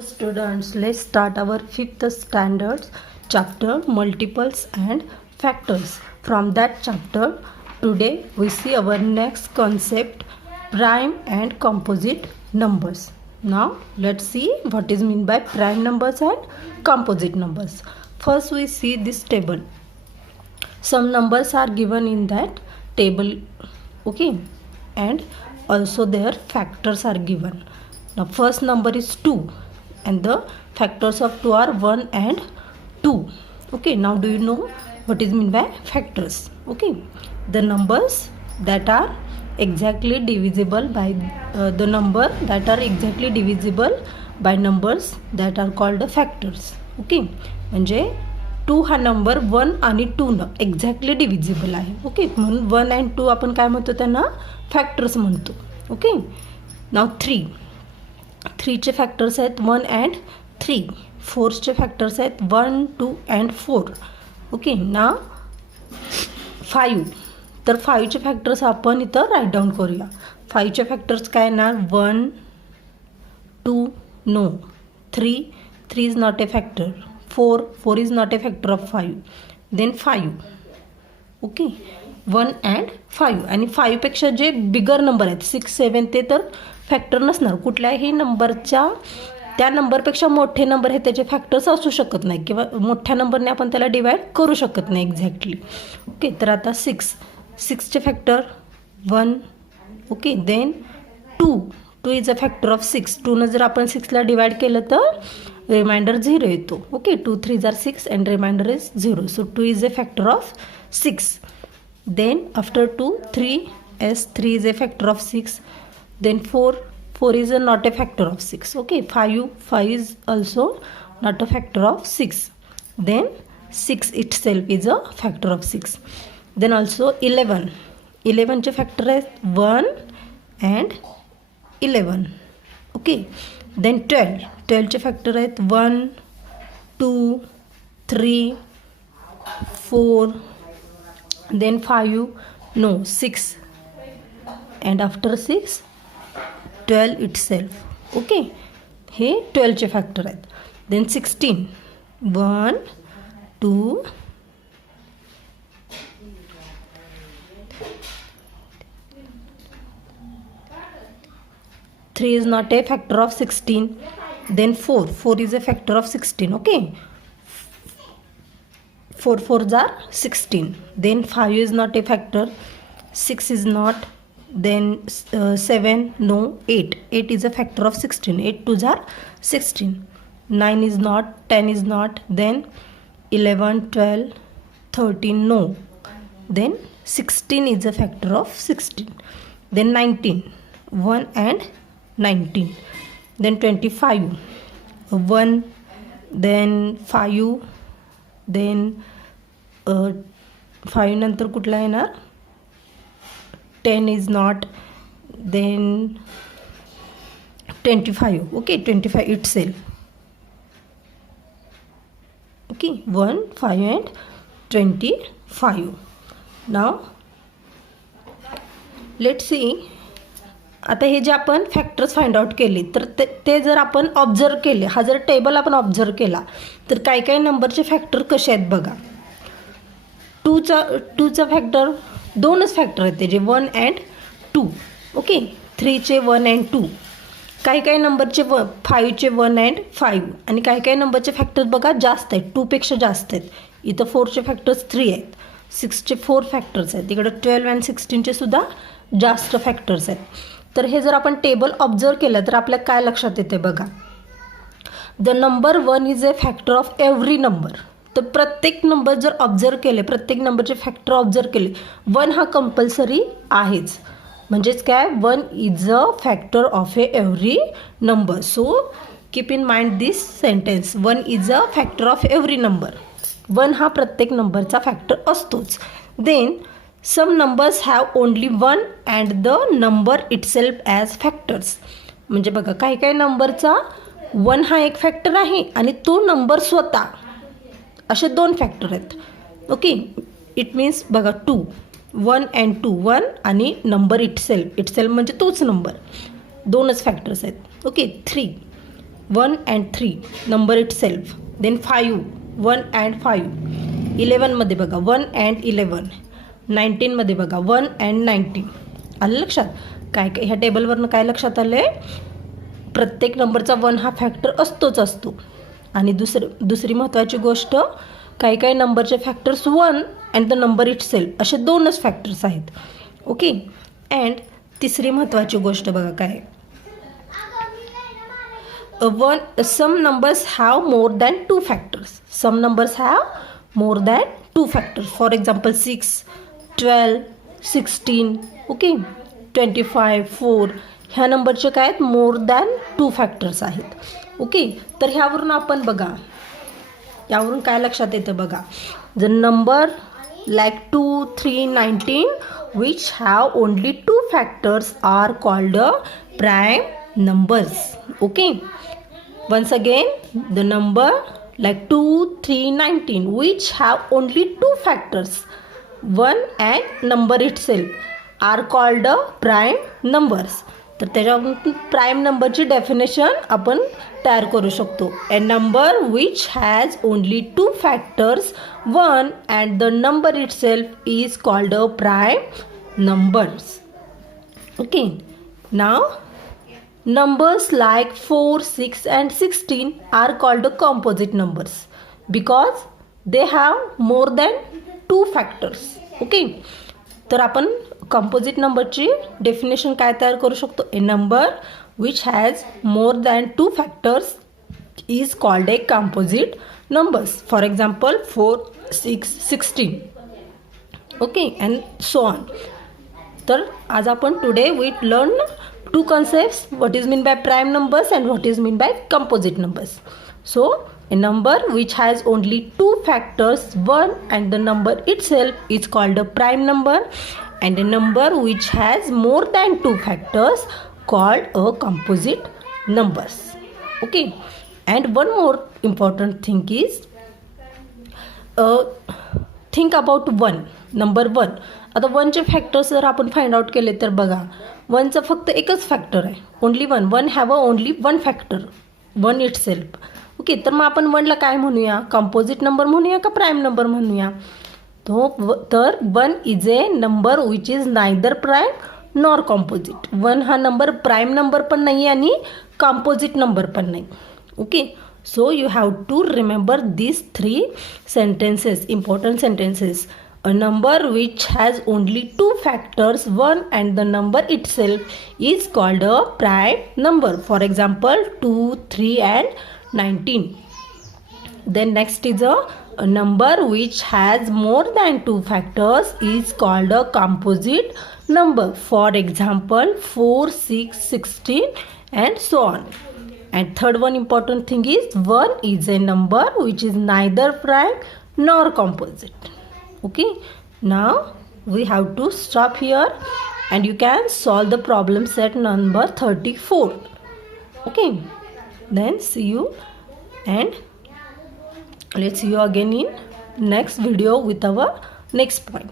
Students, let's start our 5th standard chapter multiples and factors. From that chapter, today we see our next concept, prime and composite numbers. Now let's see what is meant by prime numbers and composite numbers. First we see this table. Some numbers are given in that table, okay, and also their factors are given. Now first number is 2 and the factors of 2 are 1 and 2. Okay, now do you know what is meant by factors? Okay, the numbers that are exactly divisible by the number that are exactly divisible by numbers that are called the factors. Okay, म्हणजे 2 हा number 1 आणि 2 न exactly divisible आहे. Okay, म्हणून 1 and 2 आपण काय म्हणतो, त्यांना फॅक्टर्स म्हणतो. ओके, नाव 3चे फॅक्टर्स आहेत 1 अँड 3. 4चे फॅक्टर्स आहेत 1, 2 अँड 4. ओके, ना 5. तर 5चे फॅक्टर्स आपण इथं राईट डाऊन करूया. 5चे फॅक्टर्स काय येणार, 1, 2 no, 3 is not a factor, 4 is not a factor of 5. Then 5. Okay, 1 and 5. आणि 5 पेक्षा जे बिगर नंबर आहेत 6, 7 ते तर फॅक्टर नसणार. कुठल्याही नंबरच्या त्या नंबरपेक्षा मोठे नंबर हे त्याचे फॅक्टर्स असू शकत नाही किंवा मोठ्या नंबरने आपण त्याला डिवाइड करू शकत नाही एक्झॅक्टली. ओके, तर आता 6चे factor 1. Okay, then 2 is a factor of 6. 2 जर आपण 6ला डिवाइड केलं तर रिमाइंडर 0 येतो. Okay, 2 3s are 6 and remainder is 0. So 2 is a factor of 6. Then after 2, 3 is a factor of 6. Then 4 is not a factor of 6. Okay, 5 is also not a factor of 6. Then 6 itself is a factor of 6. Then also 11चे factor is 1 and 11. Okay, then 12चे factor आहेत 1, 2, 3, 4, then 5, no 6, and after 6 12 itself. Okay, हे 12चे factor आहेत. Then 16, 1, 2, 3 is not a factor of 16. Then 4 is a factor of 16. Okay, 4 4s are 16. Then 5 is not a factor, 6 is not. Then 7, no, 8 is a factor of 16. 8 2s are 16. 9 is not, 10 is not. Then 11, 12, 13, no. Then 16 is a factor of 16. Then 19, 1 and 19. Then 25, 1, then 5, then 5 नंतर कुठला येणार, 10 is not. Then 25. Okay, 25 itself. Okay, 1, 5 and 25. Now let's see. आता हे जे आपण factors find out केले तर ते जर आपण ऑब्झर्व केले, हा जर टेबल आपण ऑब्झर्व केला तर काही काही नंबरचे फॅक्टर कसे आहेत बघा. 2चा फॅक्टर 2च फॅक्टर आहेत त्याचे 1 and 2. Okay, 3चे 1 and 2. काही काही नंबरचे 5चे 1 and 5. आणि काही काही नंबरचे फॅक्टर्स बघा जास्त आहेत, 2पेक्षा जास्त आहेत. इथं 4चे फॅक्टर्स 3 आहेत, 6चे 4 फॅक्टर्स आहेत, इकडं 12 and 16चे सुद्धा जास्त फॅक्टर्स आहेत. तर हे जर आपण टेबल ऑब्झर्व केलं तर आपल्याला काय लक्षात येते बघा, the number 1 is a factor of every number. तर प्रत्येक नंबर जर ऑब्झर्व केले, प्रत्येक नंबरचे फॅक्टर ऑब्झर्व केले, 1 हा कंपल्सरी आहेच. म्हणजेच काय, 1 is a factor of every number. So keep in mind this sentence, 1 is a factor of every number. 1 हा प्रत्येक नंबरचा फॅक्टर असतोच. Then some numbers have only 1 and the number itself as factors. म्हणजे बघा, काही काही नंबरचा 1 हा एक फॅक्टर आहे आणि तो नंबर स्वतः, असे 2 फॅक्टर आहेत. ओके, इट मीन्स बघा 2, 1 and 2, 1 आणि नंबर इटसेल्फ म्हणजे तोच नंबर, 2च फॅक्टर्स आहेत. Okay, 3 1 and 3 number itself. Then 5, 1 and 5. 11 मध्ये बघा 1 and 11. 19 मध्ये बघा 1 and 19. आलं लक्षात? काय काय ह्या टेबलवरनं काय लक्षात आलं आहे? प्रत्येक नंबरचा 1 हा फॅक्टर असतो. आणि दुसरी महत्त्वाची गोष्ट, काही काही नंबरचे factors 1 and the number itself असे 2च फॅक्टर्स आहेत. ओके. अँड तिसरी महत्त्वाची गोष्ट बघा काय, some numbers have more than 2 factors. Some numbers have more than 2 factors. For example 6, 12, 16, okay, 25, 4 ह्या नंबरचे काय आहेत? मोर दॅन 2 फॅक्टर्स आहेत. ओके. तर ह्यावरून आपण बघा, यावरून काय लक्षात येतं बघा, the number like 2, 3, 19 which have only 2 factors are called prime numbers. Okay. Once again, the number like 2, 3, 19 which have only 2 factors, 1 and number itself are called prime numbers. तर त्याच्यावरून प्राईम नंबरची डेफिनेशन आपण तयार करू शकतो. A number which has only 2 factors, 1 and the number itself is called a prime numbers. Okay. Now numbers like 4, 6 and 16 are called composite numbers because they have more than 2 factors. Okay. तर आपण composite नंबरची definition काय तयार करू शकतो? A number which has more than 2 factors is called a composite numbers. For example 4, 6, 16. Okay. And so on. तर आज आपण today we learn 2 concepts, what is mean by prime numbers and what is mean by composite numbers. So a number which has only 2 factors, 1 and the number itself is called a prime number, and a number which has more than 2 factors called a composite numbers. Okay. And one more important thing is think about 1, number 1. आता 1चे factors जर आपण find out केले तर बघा 1चं फक्त एकच factor आहे, only 1 have a only 1 factor, 1 itself. Okay. तर मग आपण 1ला काय म्हणूया? कंपोजिट नंबर म्हणूया का प्राईम नंबर म्हणूया? तर 1 is a number which is neither prime nor composite. 1 हा नंबर प्राईम नंबर पण नाही आणि कॉम्पोजिट नंबर पण नाही. Okay. So you have to remember these 3 sentences, important sentences. A number which has only 2 factors, 1 and the number itself is called a prime number. For example 2, 3 and 19. Then next is a number which has more than 2 factors is called a composite number. For example 4, 6, 16 and so on. And third one important thing is 1 is a number which is neither prime nor composite. Okay. Now we have to stop here and you can solve the problem set number 34. Okay. Then see you and let's see you again in next video with our next point.